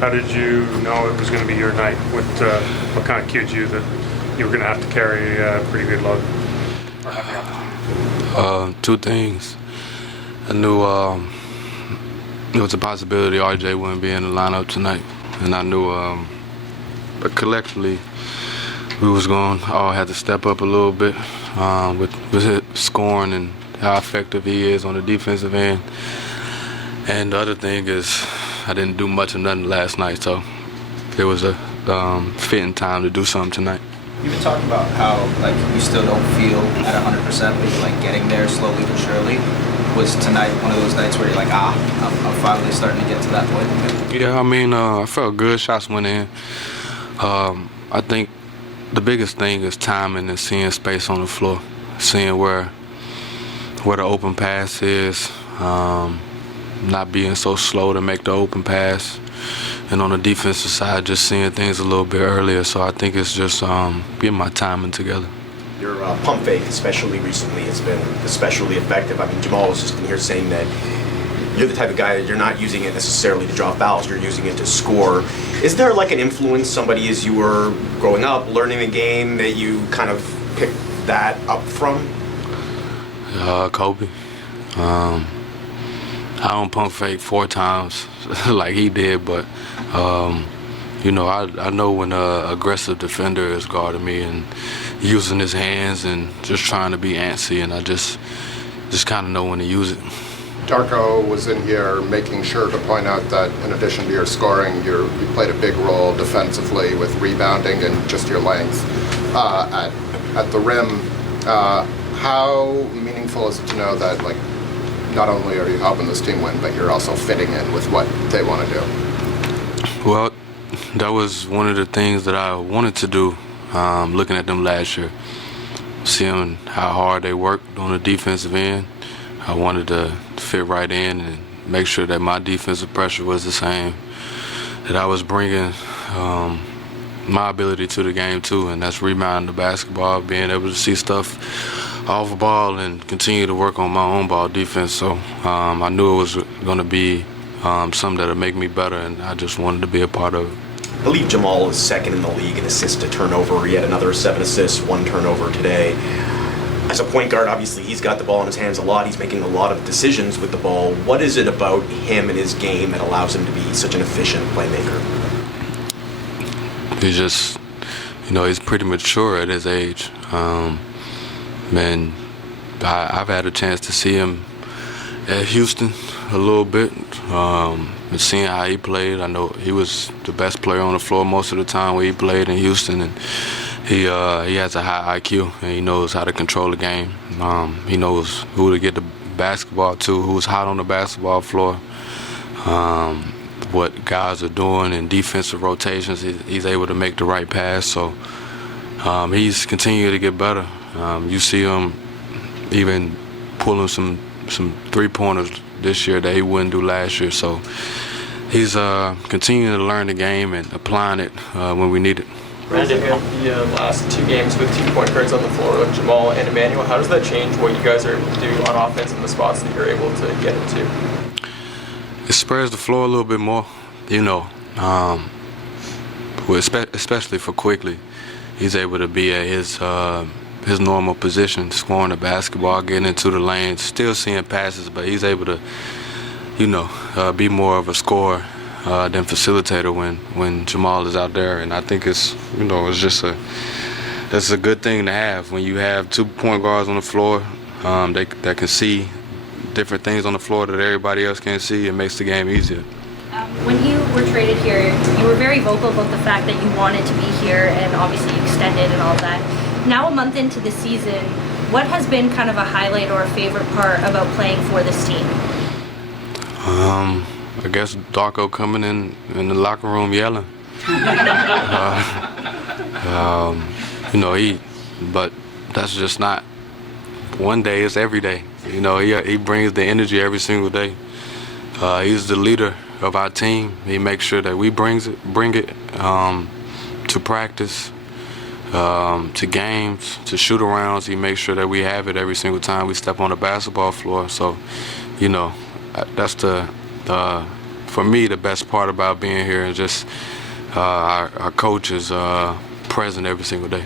How did you know it was going to be your night? What kind of cued you that you were going to have to carry a pretty good load? Or have the opportunity? Two things. I knew there was a possibility RJ wouldn't be in the lineup tonight, and I knew, but collectively, we was going to all have to step up a little bit with his scoring and how effective he is on the defensive end. And the other thing is, I didn't do much of nothing last night, so it was a fitting time to do something tonight. You've been talking about how you still don't feel at 100%, but you're getting there slowly but surely. Was tonight one of those nights where you're I'm finally starting to get to that point? Yeah, I mean, I felt good. Shots went in. I think the biggest thing is timing and seeing space on the floor, seeing where the open pass is, not being so slow to make the open pass, and on the defensive side, just seeing things a little bit earlier. So I think it's just getting my timing together. Your pump fake, especially recently, has been especially effective. I mean, Jamal was just in here saying that you're the type of guy that you're not using it necessarily to draw fouls, you're using it to score. Is there an influence, somebody as you were growing up, learning the game, that you kind of picked that up from? Kobe. I don't pump fake 4 times like he did, but I know when an aggressive defender is guarding me and using his hands and just trying to be antsy, and I just kind of know when to use it. Darko was in here making sure to point out that in addition to your scoring, you played a big role defensively with rebounding and just your length at the rim. How meaningful is it to know that not only are you helping this team win, but you're also fitting in with what they want to do? Well, that was one of the things that I wanted to do, looking at them last year, seeing how hard they worked on the defensive end. I wanted to fit right in and make sure that my defensive pressure was the same, that I was bringing my ability to the game too, and that's rebounding the basketball, being able to see stuff off the ball and continue to work on my own ball defense. So I knew it was going to be something that would make me better, and I just wanted to be a part of it. I believe Jamal is second in the league in assists to turnover. He had another 7 assists, 1 turnover today. As a point guard, obviously, he's got the ball in his hands a lot. He's making a lot of decisions with the ball. What is it about him and his game that allows him to be such an efficient playmaker? He's just, he's pretty mature at his age. I've had a chance to see him at Houston a little bit, and seeing how he played. I know he was the best player on the floor most of the time when he played in Houston, and he has a high IQ, and he knows how to control the game. He knows who to get the basketball to, who's hot on the basketball floor, what guys are doing in defensive rotations. He's able to make the right pass, so he's continuing to get better. You see him even pulling some three-pointers this year that he wouldn't do last year. So he's continuing to learn the game and applying it when we need it. Brandon, the last 2 games with 2 point guards on the floor with Jamal and Emmanuel, how does that change what you guys are able to do on offense in the spots that you're able to get into? It spreads the floor a little bit more, especially for Quickly. He's able to be at his normal position, scoring the basketball, getting into the lane, still seeing passes, but he's able to, be more of a scorer than facilitator when Jamal is out there. And I think it's just a good thing to have when you have 2 point guards on the floor that can see different things on the floor that everybody else can't see. It makes the game easier. When you were traded here, you were very vocal about the fact that you wanted to be here and obviously extended and all that. Now a month into the season, what has been kind of a highlight or a favorite part about playing for this team? I guess Darko coming in the locker room yelling. But that's just not one day, it's every day. He brings the energy every single day. He's the leader of our team. He makes sure that we bring it to practice, to games, to shoot-arounds. He makes sure that we have it every single time we step on the basketball floor. So, that's the for me, the best part about being here is just our coach is present every single day.